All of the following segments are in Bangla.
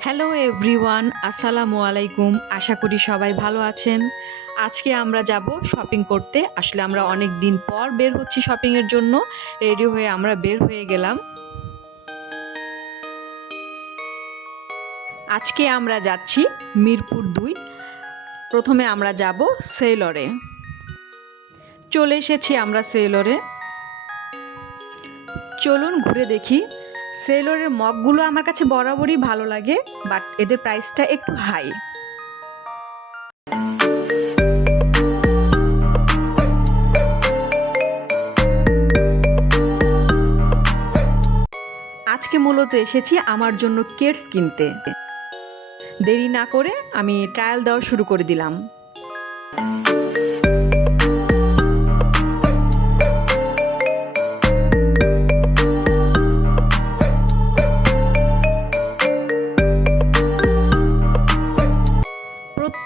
হ্যালো এভরিওয়ান আসসালামু আলাইকুম আশা করি সবাই ভালো আছেন। আজকে আমরা যাব শপিং করতে। আসলে আমরা অনেক দিন পর বের হচ্ছি শপিংয়ের জন্য। রেডি হয়ে আমরা বের হয়ে গেলাম। আজকে আমরা যাচ্ছি মিরপুর দুই। প্রথমে আমরা যাব সেলরে। চলে এসেছি আমরা সেলরে। চলুন ঘুরে দেখি। সেলরের মগগুলো আমার কাছে বরাবরই ভালো লাগে বাট এদের প্রাইসটা একটু হাই আজকে মূলত এসেছি আমার জন্য কেটস কিনতে। দেরি না করে আমি ট্রায়াল দেওয়া শুরু করে দিলাম।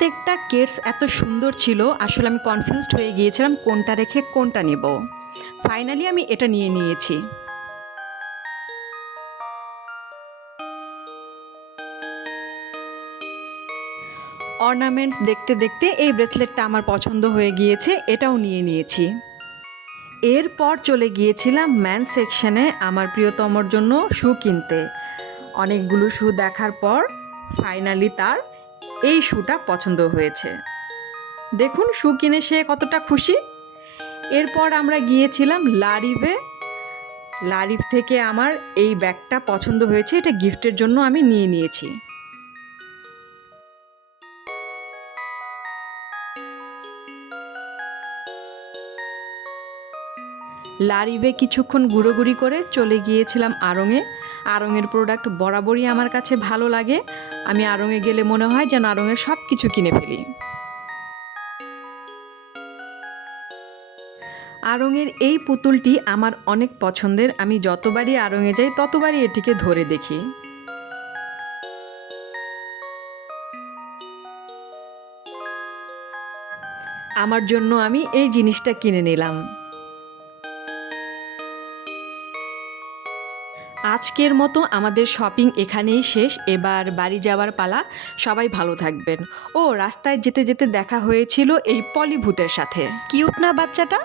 প্রত্যেকটা কেটস এত সুন্দর ছিল, আসলে আমি কনফিউজড হয়ে গিয়েছিলাম কোনটা রেখে কোনটা নেব। ফাইনালি আমি এটা নিয়ে নিয়েছি। অর্নামেন্টস দেখতে দেখতে এই ব্রেসলেটটা আমার পছন্দ হয়ে গিয়েছে, এটাও নিয়ে নিয়েছি। এরপর চলে গিয়েছিলাম ম্যান সেকশনে আমার প্রিয়তমর জন্য শু কিনতে। অনেকগুলো শু দেখার পর ফাইনালি তার এই শুটা পছন্দ হয়েছে। দেখুন শু কিনে সে কতটা খুশি। এরপর আমরা গিয়েছিলাম লারিভে। লারিভ থেকে আমার এই ব্যাগটা পছন্দ হয়েছে, এটা গিফটের জন্য আমি নিয়ে নিয়েছি। লারিভে কিছুক্ষণ গুঁড়োগুড়ি করে চলে গিয়েছিলাম আড়ংয়ে আড়ংয়ের প্রোডাক্ট বরাবরই আমার কাছে ভালো লাগে। আমি আড়ংয়ে গেলে মনে হয় যেন আড়ংয়ের সব কিছু কিনে ফেলি। আড়ংয়ের এই পুতুলটি আমার অনেক পছন্দের। আমি যতবারই আড়ংয়ে যাই, ততবারই এটিকে ধরে দেখি। আমার জন্য আমি এই জিনিসটা কিনে নিলাম। আজকের মতো আমাদের শপিং এখানেই শেষ। এবার বাড়ি যাওয়ার পালা। সবাই ভালো থাকবেন। ও, রাস্তায় যেতে যেতে দেখা হয়েছিল এই পলিভূতের সাথে। কিউট না বাচ্চাটা?